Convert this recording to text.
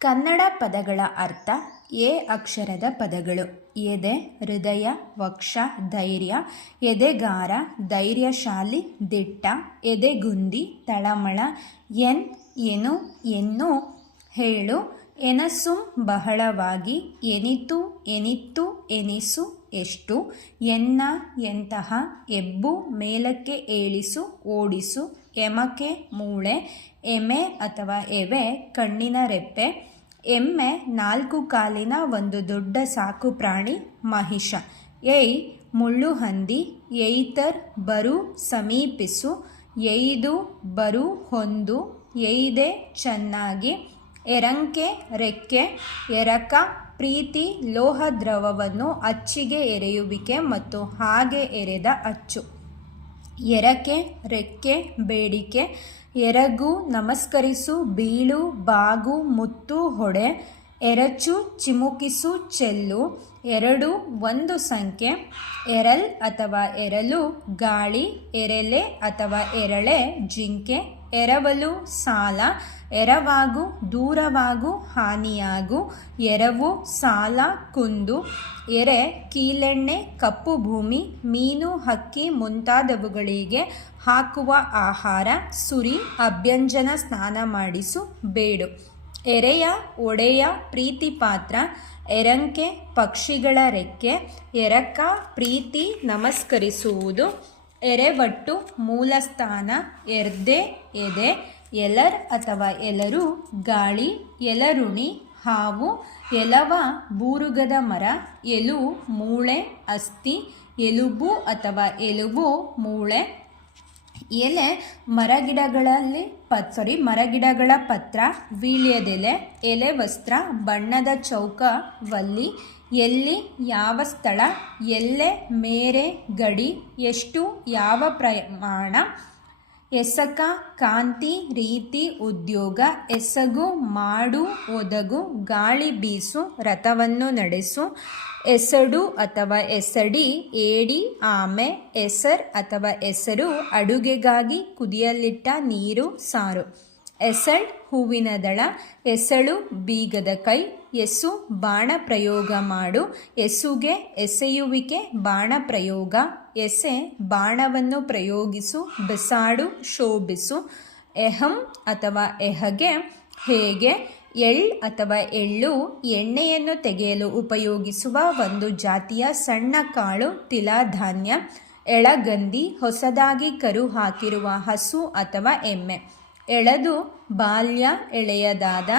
ಕನ್ನಡ ಪದಗಳ ಅರ್ಥ ಎ ಅಕ್ಷರದ ಪದಗಳು. ಎದೆ, ಹೃದಯ, ವಕ್ಷ, ಧೈರ್ಯ, ಎದೆಗಾರ, ಧೈರ್ಯಶಾಲಿ, ದಿಟ್ಟ, ಎದೆಗುಂದಿ, ತಳಮಳ, ಎನು, ಎನ್ನು, ಹೇಳು, ಎನಸುಂ ಬಹಳವಾಗಿ, ಎನಿತು, ಎನಿತ್ತು, ಎನಿಸು, ಎಷ್ಟು, ಎನ್ನ, ಎಂತಹ, ಎಬ್ಬು, ಮೇಲಕ್ಕೆ ಏಳಿಸು, ಓಡಿಸು, ಎಮಕೆ, ಮೂಳೆ, ಎಮೆ ಅಥವಾ ಎವೆ, ಕಣ್ಣಿನ ರೆಪ್ಪೆ, ಎಮ್ಮೆ, 4 ಕಾಲಿನ ಒಂದು ದೊಡ್ಡ ಸಾಕು ಪ್ರಾಣಿ, ಮಹಿಷ. ಏಯ್, ಮುಳ್ಳುಹಂದಿ, ಏಯ್ತರ್, ಬರು, ಸಮೀಪಿಸು, ಎಯ್ದು, ಬರು, ಹೊಂದು, ಎಯ್ದೆ, ಚೆನ್ನಾಗಿ, ಎರಂಕೆ, ರೆಕ್ಕೆ, ಎರಕ, ಪ್ರೀತಿ, ಲೋಹ ದ್ರವವನ್ನು ಅಚ್ಚಿಗೆ ಎರೆಯುವಿಕೆ ಮತ್ತು ಹಾಗೆ ಎರೆದ ಅಚ್ಚು. ಎರಕೆ, ರೆಕ್ಕೆ, ಬೇಡಿಕೆ, ಎರಗು, ನಮಸ್ಕರಿಸು, ಬೀಳು, ಬಾಗು, ಮುತ್ತು, ಹೊಡೆ, ಎರಚು, ಚಿಮುಕಿಸು, ಚೆಲ್ಲು, ಎರಡು, ಒಂದು ಸಂಖ್ಯೆ, ಎರಲ್ ಅಥವಾ ಎರಲು, ಗಾಳಿ, ಎರೆಲೆ ಅಥವಾ ಎರಳೆ, ಜಿಂಕೆ, ಎರವಲು, ಸಾಲ, ಎರವಾಗು, ದೂರವಾಗು, ಹಾನಿಯಾಗು, ಎರವು, ಸಾಲ, ಕುಂದು, ಎರೆ, ಕೀಲೆಣ್ಣೆ, ಕಪ್ಪು ಭೂಮಿ, ಮೀನು, ಹಕ್ಕಿ ಮುಂತಾದವುಗಳಿಗೆ ಹಾಕುವ ಆಹಾರ, ಸುರಿ, ಅಭ್ಯಂಜನ, ಸ್ನಾನ ಮಾಡಿಸು, ಬೇಡು. ಎರೆಯ, ಒಡೆಯ, ಪ್ರೀತಿ ಪಾತ್ರ, ಎರಂಕೆ, ಪಕ್ಷಿಗಳ ರೆಕ್ಕೆ, ಎರಕ, ಪ್ರೀತಿ, ನಮಸ್ಕರಿಸುವುದು, ಎರೆವಟ್ಟು, ಮೂಲಸ್ಥಾನ, ಎರ್ದೆ, ಎದೆ, ಎಲರ್ ಅಥವಾ ಎಲರು, ಗಾಳಿ, ಎಲರುಣಿ, ಹಾವು, ಎಲವ, ಬೂರುಗದ ಮರ, ಎಲು, ಮೂಳೆ, ಅಸ್ಥಿ, ಎಲುಬು ಅಥವಾ ಎಲುಬು, ಮೂಳೆ, ಎಲೆ, ಮರಗಿಡಗಳ ಪತ್ರ, ವೀಳ್ಯದೆಲೆ, ಎಲೆ, ವಸ್ತ್ರ, ಬಣ್ಣದ ಚೌಕ, ವಲ್ಲಿ, ಎಲ್ಲಿ, ಯಾವ ಸ್ಥಳ, ಎಲ್ಲೆ, ಮೇರೆ, ಗಡಿ, ಎಷ್ಟು, ಯಾವ ಪ್ರಮಾಣ, ಎಸಕ, ಕಾಂತಿ, ರೀತಿ, ಉದ್ಯೋಗ, ಎಸಗು, ಮಾಡು, ಒದಗು, ಗಾಳಿ ಬೀಸು, ರಥವನ್ನು ನಡೆಸು, ಎಸಡು ಅಥವಾ ಎಸಡಿ, ಏಡಿ, ಆಮೆ, ಎಸರ್ ಅಥವಾ ಎಸರು, ಅಡುಗೆಗಾಗಿ ಕುದಿಯಲಿಟ್ಟ ನೀರು, ಸಾರು. ಎಸಳ್, ಹೂವಿನ ದಳ, ಎಸಳು, ಬೀಗದ ಕೈ, ಎಸು, ಬಾಣ ಪ್ರಯೋಗ ಮಾಡು, ಎಸುಗೆ, ಎಸೆಯುವಿಕೆ, ಬಾಣ ಪ್ರಯೋಗ, ಎಸೆ, ಬಾಣವನ್ನು ಪ್ರಯೋಗಿಸು, ಬೆಸಾಡು, ಶೋಭಿಸು, ಎಹಂ ಅಥವಾ ಎಹಗೆ, ಹೇಗೆ, ಎಳ್ ಅಥವಾ ಎಳ್ಳು, ಎಣ್ಣೆಯನ್ನು ತೆಗೆಯಲು ಉಪಯೋಗಿಸುವ ಒಂದು ಜಾತಿಯ ಸಣ್ಣ ಕಾಳು, ತಿಲಾಧಾನ್ಯ, ಎಳಗಂದಿ, ಹೊಸದಾಗಿ ಕರು ಹಾಕಿರುವ ಹಸು ಅಥವಾ ಎಮ್ಮೆ, ಎಳೆದು, ಬಾಲ್ಯ, ಎಳೆಯದಾದ.